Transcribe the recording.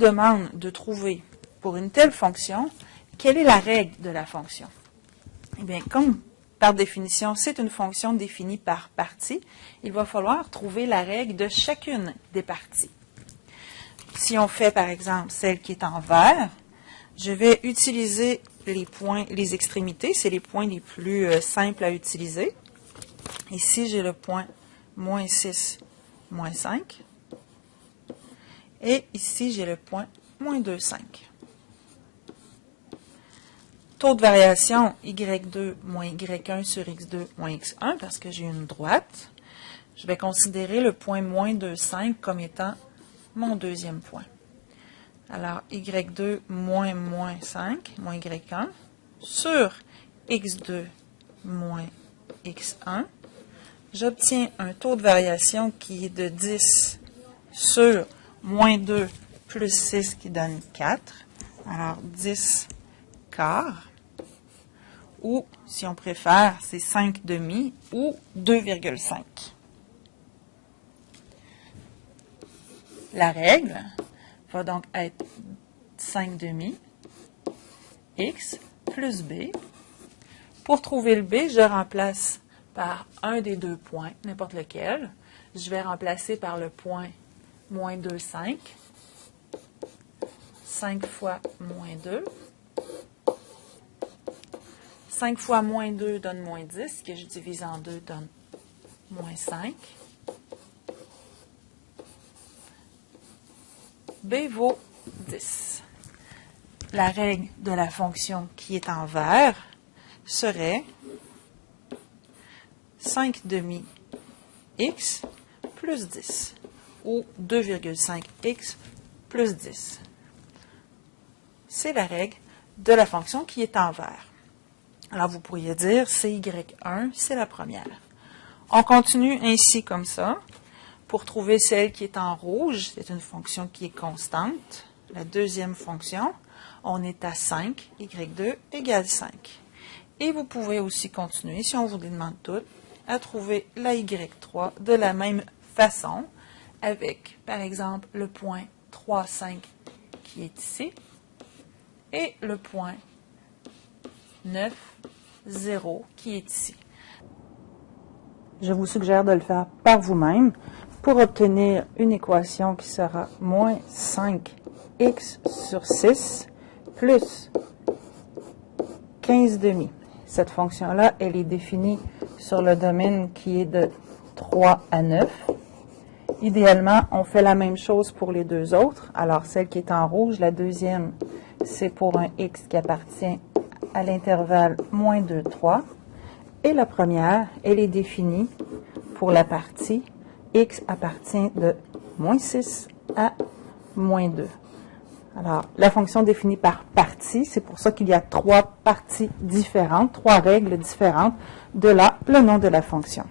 demande de trouver pour une telle fonction, quelle est la règle de la fonction? Eh bien, comme par définition, c'est une fonction définie par partie, il va falloir trouver la règle de chacune des parties. Si on fait, par exemple, celle qui est en vert, je vais utiliser les points, les extrémités, c'est les points les plus simples à utiliser. Ici, j'ai le point moins 6, moins 5. Et ici, j'ai le point moins 2, 5. Taux de variation y2 moins y1 sur x2 moins x1 parce que j'ai une droite. Je vais considérer le point moins 2, 5 comme étant mon deuxième point. Alors, y2 moins moins 5 moins y1 sur x2 moins x1. J'obtiens un taux de variation qui est de 10 sur moins 2 plus 6 qui donne 4. Alors, 10 quarts. Ou, si on préfère, c'est 5 demi ou 2,5. La règle va donc être 5 demi x plus b. Pour trouver le b, je remplace par un des deux points, n'importe lequel. Je vais remplacer par le point moins 2, 5. 5 fois moins 2. 5 fois moins 2 donne moins 10, que je divise en 2 donne moins 5. B vaut 10. La règle de la fonction qui est en vert serait 5 demi x plus 10, ou 2,5 x plus 10. C'est la règle de la fonction qui est en vert. Alors, vous pourriez dire CY1, c'est la première. On continue ainsi comme ça. Pour trouver celle qui est en rouge, c'est une fonction qui est constante. La deuxième fonction, on est à 5, y2 égale 5. Et vous pouvez aussi continuer, si on vous les demande toutes, à trouver la y3 de la même façon, avec, par exemple, le point 3, 5 qui est ici, et le point 9, 0 qui est ici. Je vous suggère de le faire par vous-même pour obtenir une équation qui sera moins 5x sur 6 plus 15 demi. Cette fonction-là, elle est définie sur le domaine qui est de 3 à 9. Idéalement, on fait la même chose pour les deux autres. Alors, celle qui est en rouge, la deuxième, c'est pour un x qui appartient à l'intervalle moins 2, 3. Et la première, elle est définie pour la partie x appartient de moins 6 à moins 2. Alors, la fonction définie par partie, c'est pour ça qu'il y a trois parties différentes, trois règles différentes, de là le nom de la fonction.